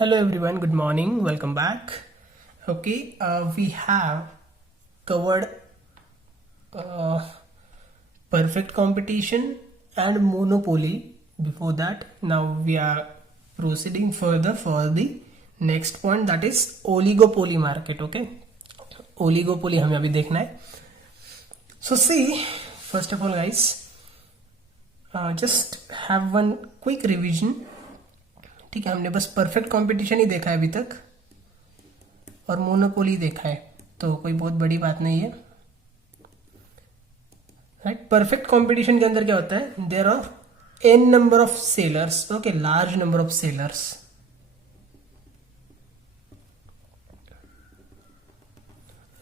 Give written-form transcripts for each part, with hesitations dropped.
Hello everyone, good morning, welcome back. Okay, we have covered uh, perfect competition and monopoly before that. Now we are proceeding further for the next point, that is oligopoly market. Okay, oligopoly हमें अभी देखना है. So see, first of all guys, just have one quick revision. ठीक है, हमने बस perfect competition ही देखा है अभी तक और मोनोपोली देखा है, तो कोई बहुत बड़ी बात नहीं है. राइट, परफेक्ट कंपटीशन के अंदर क्या होता है, there are N number of sellers. Okay, large number of sellers.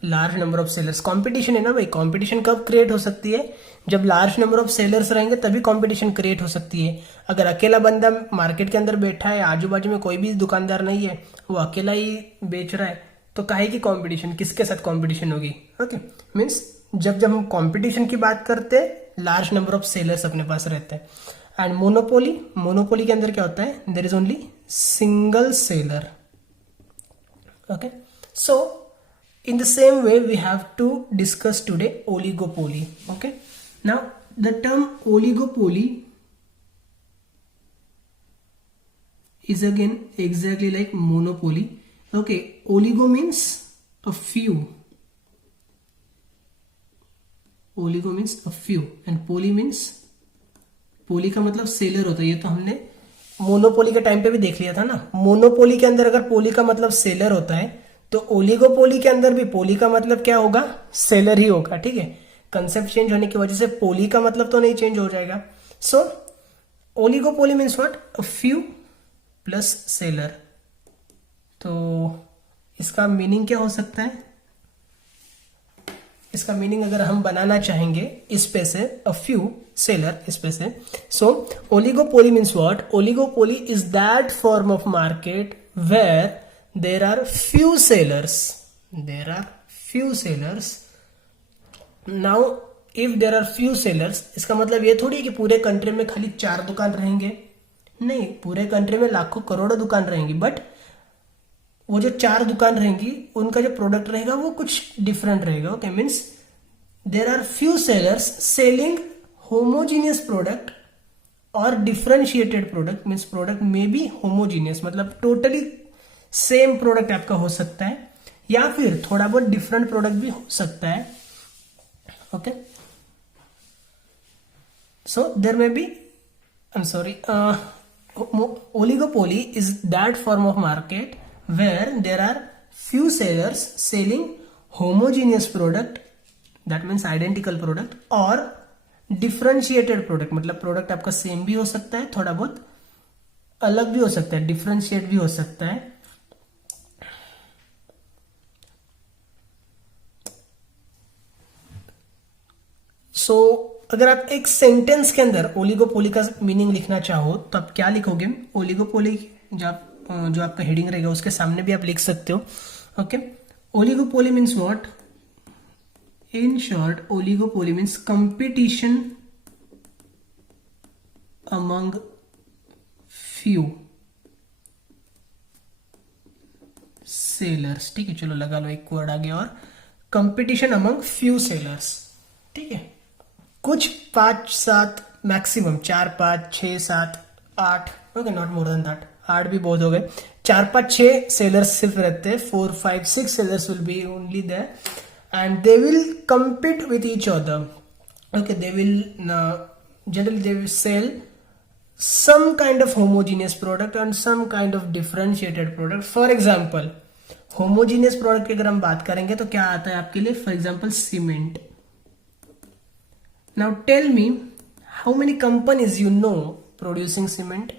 Large number of sellers competition है ना भाई. कंपटीशन कब क्रिएट हो सकती है, जब लार्ज नंबर ऑफ सेलर्स रहेंगे तभी कंपटीशन क्रिएट हो सकती है. अगर अकेला बंदा मार्केट के अंदर बैठा है, आजू बाजू में कोई भी दुकानदार नहीं है, वो अकेला ही बेच रहा है, तो काहे की कंपटीशन, किसके साथ कंपटीशन होगी. ओके, मीन्स जब हम कंपटीशन की बात करते हैं, लार्ज नंबर ऑफ सेलर्स अपने पास रहते हैं. एंड मोनोपोली के अंदर क्या होता है, there is only single seller. Okay, so in the same way we have to discuss today oligopoly. Okay, now the term oligopoly is again exactly like monopoly. Okay, oligo means a few, and poly means, पोली का मतलब seller होता है. ये तो हमने monopoly के time पे भी देख लिया था ना. मोनोपोली के अंदर अगर पोली का मतलब सेलर होता है, तो ओलिगोपोली के अंदर भी पोली का मतलब क्या होगा, सेलर ही होगा. ठीक है, कंसेप्ट चेंज होने की वजह से पोली का मतलब तो नहीं चेंज हो जाएगा. So oligopoly means what, a few plus seller. तो इसका मीनिंग क्या हो सकता है, इसका मीनिंग अगर हम बनाना चाहेंगे इस पे से, अ फ्यू सेलर इस पे से, so oligopoly means what, oligopoly is that form of market where there are few sellers. Now if there are few sellers, इसका मतलब ये थोड़ी है कि पूरे कंट्री में खाली 4 दुकान रहेंगे. नहीं, पूरे कंट्री में लाखों करोड़ों दुकान रहेंगी, बट वो जो 4 दुकान रहेंगी उनका जो प्रोडक्ट रहेगा वो कुछ डिफरेंट रहेगा. Okay, means there are few sellers selling homogeneous product और डिफरेंशिएटेड प्रोडक्ट. मीन्स प्रोडक्ट में बी होमोजीनियस, मतलब टोटली सेम प्रोडक्ट आपका हो सकता है, या फिर थोड़ा बहुत डिफरेंट प्रोडक्ट भी हो सकता है. Okay, so there may be, I am sorry, oligopoly is that form of market where there are few sellers selling homogeneous product, that means identical product, और डिफरेंशिएटेड प्रोडक्ट, मतलब प्रोडक्ट आपका same भी हो सकता है, थोड़ा बहुत अलग भी हो सकता है, डिफरेंशिएट भी हो सकता है. सो अगर आप एक सेंटेंस के अंदर ओलिगोपोली का मीनिंग लिखना चाहो तो आप क्या लिखोगे, ओलिगोपोली जो आपका हेडिंग रहेगा उसके सामने भी आप लिख सकते हो. Okay, oligopoly means what, in short oligopoly means competition among few sellers. ठीक है, चलो लगा लो, एक वर्ड आ गया और, कंपटीशन अमंग फ्यू सेलर्स. ठीक है, कुछ 5-7 maximum, 4-5-6-7, 8, okay, not more than that, 8 भी बहुत हो गए. 4-5-6 सेलर्स सिर्फ रहते हैं, 4-5-6 sellers will be only there and they will compete with each other. Okay, they will generally they will sell some kind of homogeneous product and some kind of differentiated product. For example, homogeneous product की अगर हम बात करेंगे तो क्या आता है आपके लिए, for example cement. Now tell me how many companies you know producing cement.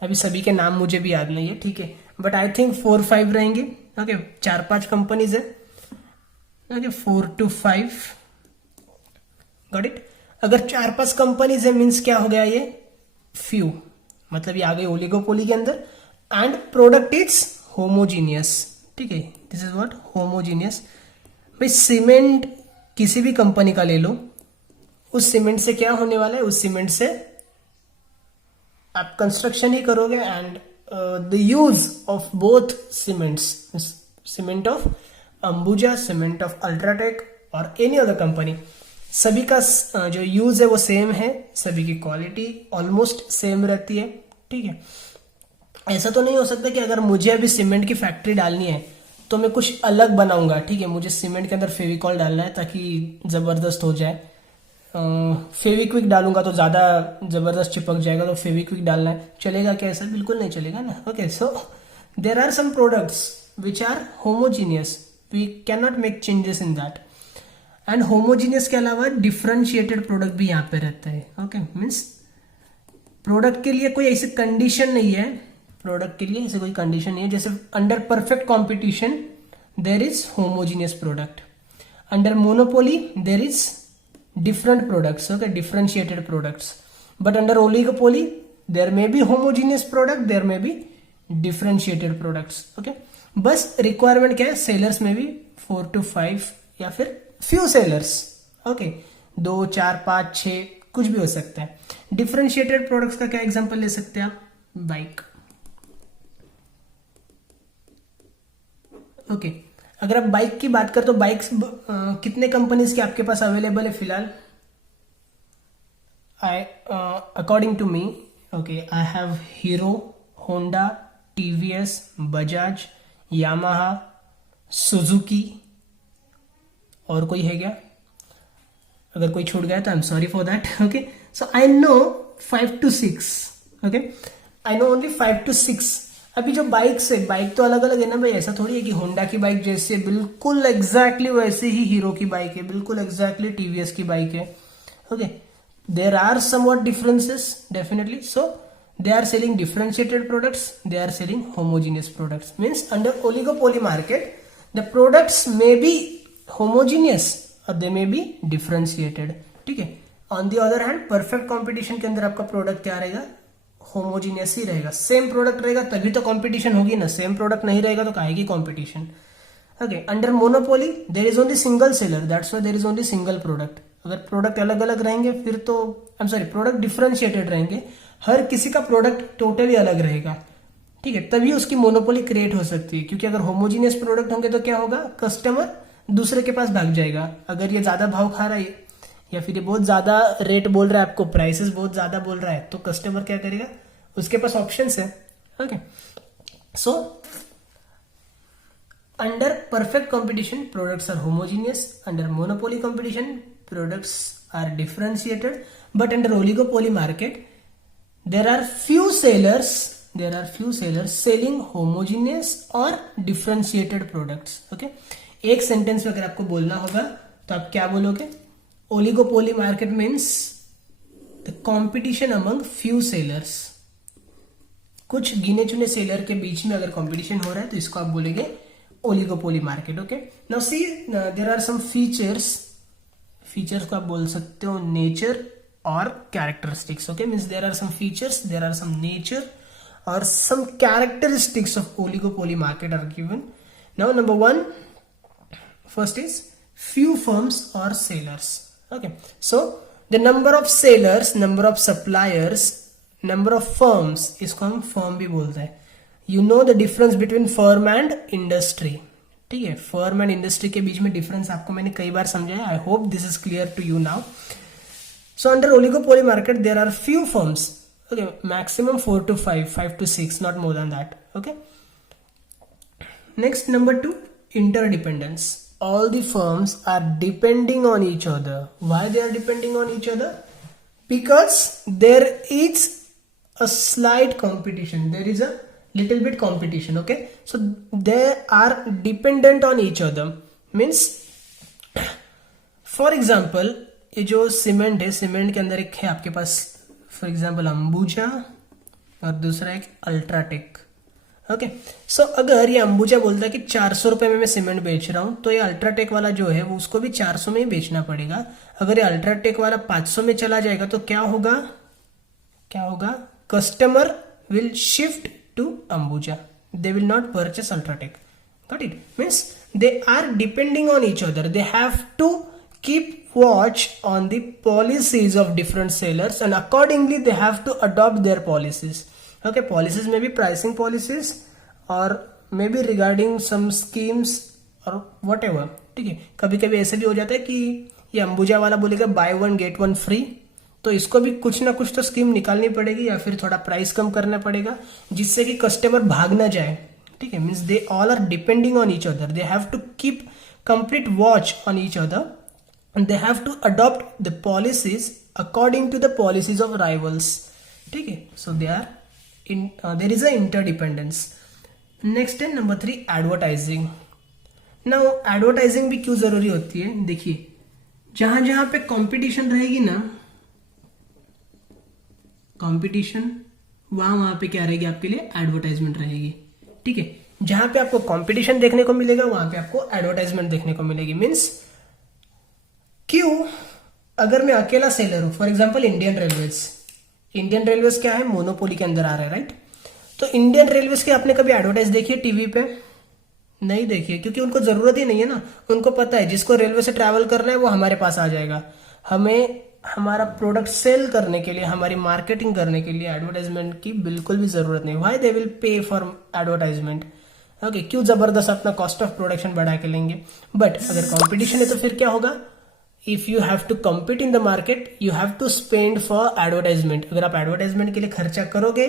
अभी सभी के नाम मुझे भी याद नहीं है, ठीक है, बट आई थिंक 4-5 रहेंगे. ओके, 4-5 कंपनीज है. Okay, 4 to 5, got it. अगर 4-5 कंपनीज है मीन्स क्या हो गया, ये फ्यू, मतलब ये आ गई ओलिगोपोली के अंदर. And product is homogeneous. ठीक है, दिस इज व्हाट, होमोजीनियस. भाई सीमेंट किसी भी कंपनी का ले लो, उस सीमेंट से क्या होने वाला है, उस सीमेंट से आप कंस्ट्रक्शन ही करोगे and the use of both cements, cement of Ambuja, cement of Ultratech और any other company, सभी का जो यूज है वो सेम है, सभी की क्वालिटी ऑलमोस्ट सेम रहती है, ठीक है। ऐसा तो नहीं हो सकता कि अगर मुझे अभी सीमेंट की फैक्ट्री डालनी है तो मैं कुछ अलग बनाऊंगा, ठीक है। मुझे सीमेंट के अंदर फेविकॉल डालना है ताकि जबरदस्त हो जाए, फेविक्विक डालूंगा तो ज्यादा जबरदस्त चिपक जाएगा, तो फेविक्विक डालना है, चलेगा क्या ऐसा? बिल्कुल नहीं चलेगा ना। Okay, so there are some products which are homogeneous, we can not make changes in that. And homogeneous के अलावा डिफरेंशिएटेड प्रोडक्ट भी यहाँ पे रहता है। ओके, मीन्स प्रोडक्ट के लिए कोई ऐसी कंडीशन नहीं है, प्रोडक्ट के लिए ऐसे कोई कंडीशन नहीं है, जैसे under perfect competition there is homogeneous product, under monopoly there is different products, okay, differentiated products, but under oligopoly there may be homogeneous product, there may be differentiated products, okay। बस requirement क्या है, sellers में भी 4 to 5 या फिर few sellers, okay, 2 4 5 6 कुछ भी हो सकता है। डिफरेंशिएटेड प्रोडक्ट्स का क्या एग्जांपल ले सकते हैं आप? Bike, okay. अगर आप बाइक की बात कर तो बाइक्स कितने कंपनीज की आपके पास अवेलेबल है फिलहाल? According to me, okay, I have Hero, Honda, TVS, Bajaj, Yamaha, Suzuki, और कोई है क्या? अगर कोई छूट गया तो I am sorry for that, okay. So I know 5 to 6, okay, I know only 5 to 6। अभी जो बाइक्स है, बाइक तो अलग अलग है ना भाई, ऐसा थोड़ी है कि होंडा की बाइक जैसे बिल्कुल एग्जैक्टली वैसे ही हीरो की बाइक है, बिल्कुल एग्जैक्टली टीवीएस की बाइक है, okay. There are somewhat differences definitely, so they are selling differentiated products, they are selling homogeneous products. Means under oligopoly market the products may be homogeneous और they may be differentiated, ठीक है। On the other hand perfect competition के अंदर आपका product क्या रहेगा? Homogeneous ही रहेगा, same product रहेगा तभी तो कंपटीशन होगी ना, सेम प्रोडक्ट नहीं रहेगा तो काहेगी competition, okay. Under monopoly there is only single seller, that's why there is only single product. अगर प्रोडक्ट अलग अलग रहेंगे फिर तो I am sorry, product differentiated रहेंगे, हर किसी का प्रोडक्ट टोटली अलग रहेगा, ठीक है, तभी उसकी मोनोपोली क्रिएट हो सकती है। क्योंकि अगर होमोजीनियस प्रोडक्ट होंगे तो क्या होगा, कस्टमर दूसरे के पास भाग जाएगा। अगर ये ज्यादा भाव खा रहा है या फिर ये बहुत ज्यादा रेट बोल रहा है, आपको प्राइसेस बहुत ज्यादा बोल रहा है, तो कस्टमर क्या करेगा, उसके पास ऑप्शंस है, okay. So under perfect competition products are homogeneous, under monopoly competition products are differentiated, but under oligopoly market there are few sellers selling homogeneous और डिफरेंशिएटेड प्रोडक्ट्स, ओके। एक सेंटेंस में अगर आपको बोलना होगा तो आप क्या बोलोगे? Oligopoly market means the competition among few sellers, कुछ गिने चुने सेलर के बीच में अगर कंपटीशन हो रहा है तो इसको आप बोलेंगे oligopoly market, okay. Now see there are some features को आप बोल सकते हो नेचर और characteristics, okay. Means there are some features, there are some nature और some characteristics of oligopoly market are given. Now number 1 first is few firms or sellers, okay। So the number of sellers, number of suppliers, number of firms, इसको हम firm भी बोलते हैं। You know the difference between firm and industry, ठीक है। firm and industry के बीच में difference आपको मैंने कई बार समझाया, I hope this is clear to you now। So under oligopoly market there are few firms, okay, maximum 4 to 5 to 6, not more than that, okay। Next, number 2, interdependence। All the firms are depending on each other. Why they are depending on each other? Because there is a slight competition, there is a little bit competition, okay। So they are dependent on each other, means for example ये जो cement है, cement के अंदर एक है आपके पास for example Ambuja और दूसरा एक अल्ट्राटेक, ओके। सो अगर ये अंबुजा बोलता है कि 400 रुपए में मैं सीमेंट बेच रहा हूं, तो ये अल्ट्राटेक वाला जो है वो उसको भी 400 में ही बेचना पड़ेगा। अगर ये अल्ट्राटेक वाला 500 में चला जाएगा तो क्या होगा, customer will shift to Ambuja, they will not purchase UltraTech, got it. Means they are depending on each other, they have to keep watch on the policies of different sellers and accordingly they have to adopt their policies, okay, policies में भी pricing policies और may be regarding some schemes और whatever, ठीक है। कभी कभी ऐसे भी हो जाता है कि ये अंबुजा वाला बोलेगा by one get one free, तो इसको भी कुछ ना कुछ तो स्कीम निकालनी पड़ेगी या फिर थोड़ा प्राइस कम करना पड़ेगा जिससे कि कस्टमर भाग ना जाए, ठीक है। Means they all are depending on each other, they have to keep complete watch on each other and they have to adopt the policies according to the policies of rivals, ठीक है। so they are in there is a interdependence. next है number 3 advertising. Now advertising भी क्यों जरूरी होती है, देखिए जहां जहां पे कंपटीशन रहेगी ना, कंपटीशन वहां पे क्या रहेगी आपके लिए, एडवर्टाइजमेंट रहेगी, ठीक है। जहां पे आपको कंपटीशन देखने को मिलेगा वहां पे आपको एडवर्टाइजमेंट देखने को मिलेगी। मीन्स क्यों, अगर मैं अकेला सेलर हूं, फॉर एग्जांपल इंडियन रेलवेज क्या है, मोनोपोली के अंदर आ रहा है, राइट। तो इंडियन रेलवेज के आपने कभी एडवर्टाइज देखी है टीवी पे, नहीं देखी है, क्योंकि उनको जरूरत ही नहीं है ना। उनको पता है जिसको रेलवे से ट्रैवल करना है वो हमारे पास आ जाएगा। हमें हमारा प्रोडक्ट सेल करने के लिए, हमारी मार्केटिंग करने के लिए एडवर्टाइजमेंट की बिल्कुल भी जरूरत नहीं। Why they will pay for advertisement, okay, क्यों जबरदस्त अपना कॉस्ट ऑफ प्रोडक्शन बढ़ा के लेंगे। बट अगर कॉम्पिटिशन है तो फिर क्या होगा, if you have to compete in the market you have to spend for advertisement. अगर आप एडवर्टाइजमेंट के लिए खर्चा करोगे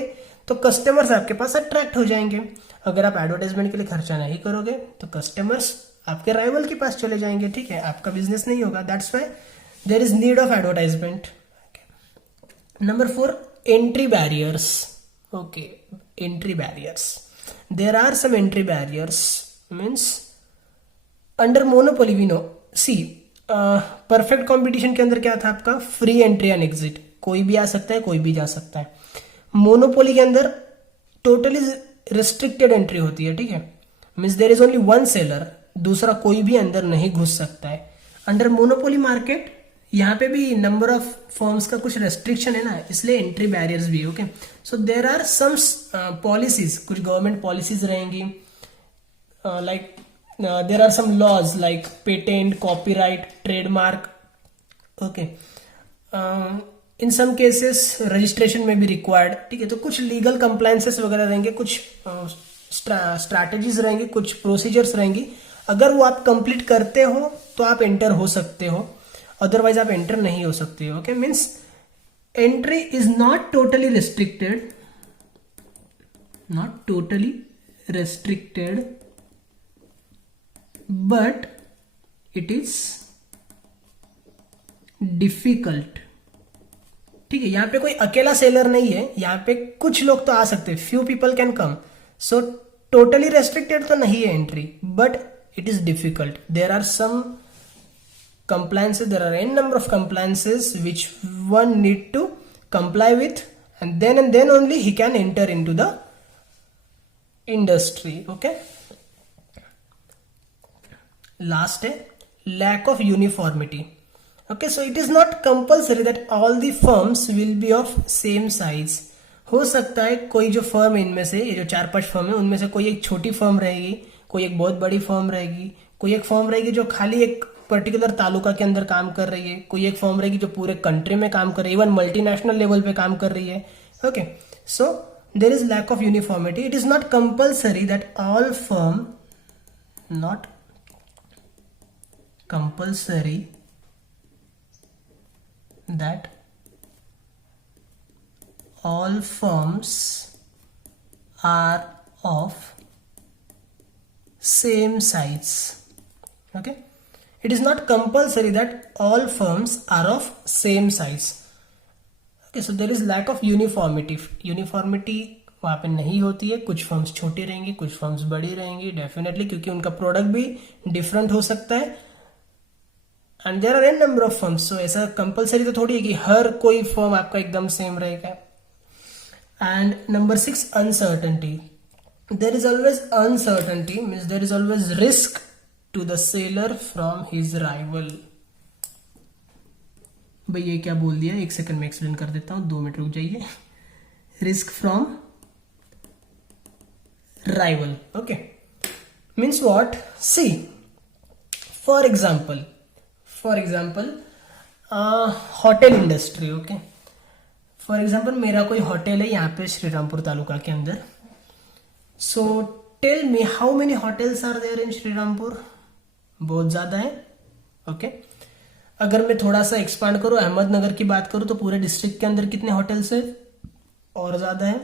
तो कस्टमर्स आपके पास अट्रैक्ट हो जाएंगे। अगर आप एडवर्टाइजमेंट के लिए खर्चा नहीं करोगे तो कस्टमर्स आपके राइवल के पास चले जाएंगे, ठीक है, आपका बिजनेस नहीं होगा। That's why there is need of advertisement. Number 4 entry barriers. Okay, entry barriers, there are some entry barriers. Means under monopoly we know, see perfect competition के अंदर क्या था आपका, फ्री एंट्री एंड एग्जिट, कोई भी आ सकता है कोई भी जा सकता है। मोनोपोली के अंदर टोटली रिस्ट्रिक्टेड एंट्री होती है, ठीक है। Means there is only one seller, दूसरा कोई भी अंदर नहीं घुस सकता है। अंडर मोनोपोली मार्केट यहाँ पे भी नंबर ऑफ फर्म्स का कुछ रेस्ट्रिक्शन है ना, इसलिए एंट्री बैरियर्स भी, okay. So there are some policies, कुछ गवर्नमेंट पॉलिसीज रहेंगी, like there are some laws like patent, copyright, trademark, okay. In some cases registration में भी required, ठीक है। तो कुछ legal compliances वगैरह रहेंगे, कुछ strategies रहेंगी, कुछ procedures रहेंगी। अगर वो आप complete करते हो तो आप enter हो सकते हो, otherwise आप enter नहीं हो सकते हो, okay. Means entry is not totally restricted, but it is difficult, ठीक है। यहां पे कोई अकेला सेलर नहीं है, यहां पे कुछ लोग तो आ सकते हैं, few people can come, so totally restricted तो नहीं है entry, but it is difficult. There are some compliances, there are n number of compliances which one need to comply with, and then only he can enter into the industry, okay. Last है lack of uniformity, okay. So it is not compulsory that all the firms will be of same size. हो सकता है कोई जो firm इनमें से, ये जो 4-5 फर्म है उनमें से कोई एक छोटी फर्म रहेगी, कोई एक बहुत बड़ी फर्म रहेगी, कोई एक फर्म रहेगी जो खाली एक पर्टिकुलर तालुका के अंदर काम कर रही है, कोई एक फर्म रहेगी जो पूरे कंट्री में काम कर रही है, इवन मल्टीनेशनल लेवल पे काम कर रही है, okay. So there is lack of uniformity. It is not compulsory that all firm, not compulsory that all firms are of same size, okay. It is not compulsory that all firms are of same size, okay. So there is lack of uniformity वहां पे नहीं होती है। कुछ firms छोटी रहेंगी, कुछ firms बड़ी रहेंगी, डेफिनेटली, क्योंकि उनका प्रोडक्ट भी डिफरेंट हो सकता है। And there are N number of firms, so ऐसा कंपलसरी तो थोड़ी है कि हर कोई फर्म आपका एकदम सेम रहेगा। And number 6 uncertainty. There is always uncertainty, means there is always risk to the seller from his rival. भाई ये क्या बोल दिया, एक सेकंड में एक्सप्लेन कर देता हूं, 2 मिनट रुक जाइए। Risk from rival, okay, means what, see for example hotel industry, okay, for example मेरा कोई होटल है यहाँ पे श्रीरामपुर तालुका के अंदर. So tell me how many hotels are there in Shrirampur. बहुत ज्यादा है. ओके अगर मैं थोड़ा सा एक्सपांड करूं, अहमदनगर की बात करूं, तो पूरे डिस्ट्रिक्ट के अंदर कितने होटल्स है? और ज्यादा है.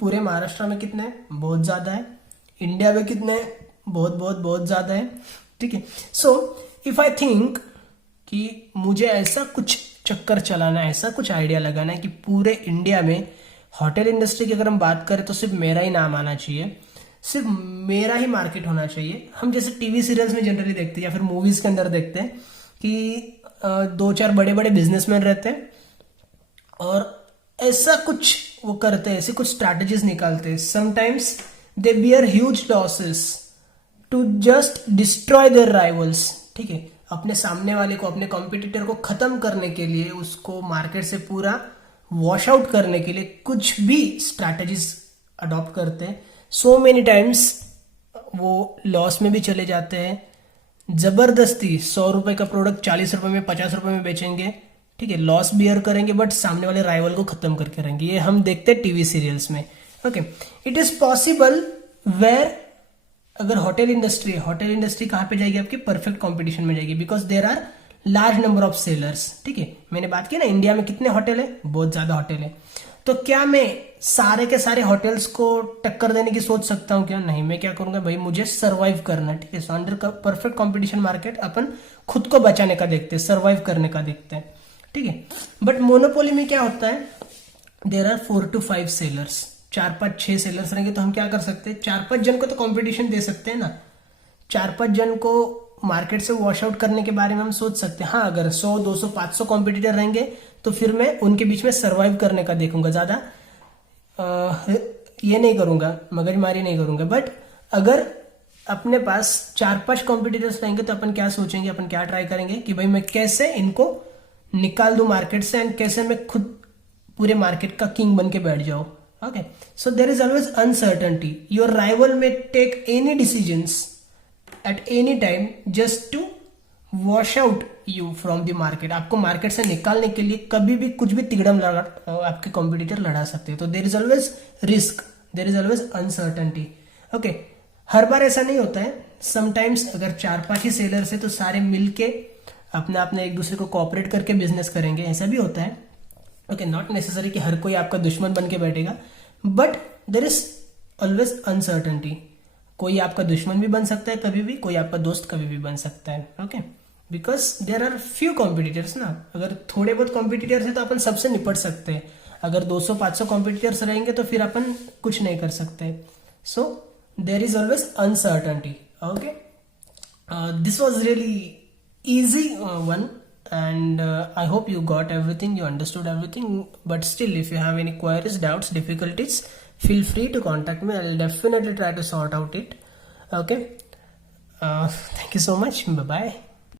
पूरे महाराष्ट्र में कितने? बहुत ज्यादा है. इंडिया में कितने? बहुत बहुत बहुत ज्यादा है. ठीक है. सो इफ आई थिंक कि मुझे ऐसा कुछ चक्कर चलाना है, ऐसा कुछ आइडिया लगाना है कि पूरे इंडिया में होटल इंडस्ट्री की अगर हम बात करें तो सिर्फ मेरा ही नाम आना चाहिए, सिर्फ मेरा ही मार्केट होना चाहिए. हम जैसे टीवी सीरियल्स में जनरली देखते हैं या फिर मूवीज के अंदर देखते हैं कि 2-4 बड़े बड़े बिजनेसमैन रहते हैं और ऐसा कुछ वो करते हैं, ऐसे कुछ स्ट्रैटेजीज निकालते हैं. Sometimes they bear huge losses to just destroy their rivals. ठीक है. अपने सामने वाले को, अपने कॉम्पिटिटर को खत्म करने के लिए, उसको मार्केट से पूरा वॉश आउट करने के लिए कुछ भी स्ट्रैटेजीज अडॉप्ट करते हैं. सो मेनी टाइम्स वो लॉस में भी चले जाते हैं. जबरदस्ती 100 रुपए का प्रोडक्ट 40 रुपए में, 50 रुपए में बेचेंगे. ठीक है. लॉस बियर करेंगे बट सामने वाले राइवल को खत्म करके रहेंगे. ये हम देखते हैं टीवी सीरियल्स में. Okay. It is possible where अगर होटल इंडस्ट्री है, होटल इंडस्ट्री कहां पे जाएगी? आपकी परफेक्ट कंपटीशन में जाएगी because there are large number of sellers. ठीक है. मैंने बात की ना इंडिया में कितने होटल है? बहुत ज्यादा होटल है. तो क्या मैं सारे के सारे होटल्स को टक्कर देने की सोच सकता हूं क्या? नहीं. मैं क्या करूंगा भाई, मुझे सर्वाइव करना है. ठीक है. So under perfect competition market अपन खुद को बचाने का देखते हैं, सर्वाइव करने का देखते हैं. ठीक है. बट मोनोपोली में क्या होता है? There are 4 to 5 sellers. 4-5-6 sellers रहेंगे तो हम क्या कर सकते हैं? 4-5 जन को तो कंपटीशन दे सकते हैं ना. 4-5 जन को मार्केट से वॉश आउट करने के बारे में हम सोच सकते हैं. हाँ, अगर 100, 200, 500 कॉम्पिटिटर रहेंगे तो फिर मैं उनके बीच में सर्वाइव करने का देखूंगा. ज्यादा ये नहीं करूंगा, मगजमारी नहीं करूंगा. बट अगर अपने पास 4-5 कॉम्पिटिटर्स रहेंगे तो अपन क्या सोचेंगे, अपन क्या ट्राई करेंगे कि भाई मैं कैसे इनको निकाल दूं मार्केट से एंड कैसे मैं खुद पूरे मार्केट का किंग बन के बैठ जाऊं. Okay, so there is always uncertainty. Your rival may take any decisions at any time just to wash out you from the market. आपको मार्केट से निकालने के लिए कभी भी कुछ भी तिगड़म आपके कॉम्पिटिटर लड़ा सकते हैं. तो there is always risk, there is always uncertainty. Okay. हर बार ऐसा नहीं होता है. समटाइम्स अगर 4-5 ही सेलर्स है तो सारे मिलके अपना एक दूसरे को कोऑपरेट करके बिजनेस करेंगे, ऐसा भी होता है. ओके. नॉट नेसेसरी कि हर कोई आपका दुश्मन बन के बैठेगा, but there is always uncertainty. कोई आपका दुश्मन भी बन सकता है कभी भी, कोई आपका दोस्त कभी भी बन सकता है. Okay. Because there are few competitors ना. अगर थोड़े बहुत कॉम्पिटिटर्स है तो अपन सबसे निपट सकते हैं. अगर 200-500 कॉम्पिटिटर्स रहेंगे तो फिर अपन कुछ नहीं कर सकते. So there is always uncertainty. Okay. This was really easy one, and I hope you got everything, you understood everything. But still, if you have any queries, doubts, difficulties, feel free to contact me. I'll definitely try to sort out it. Okay. Thank you so much. Bye bye.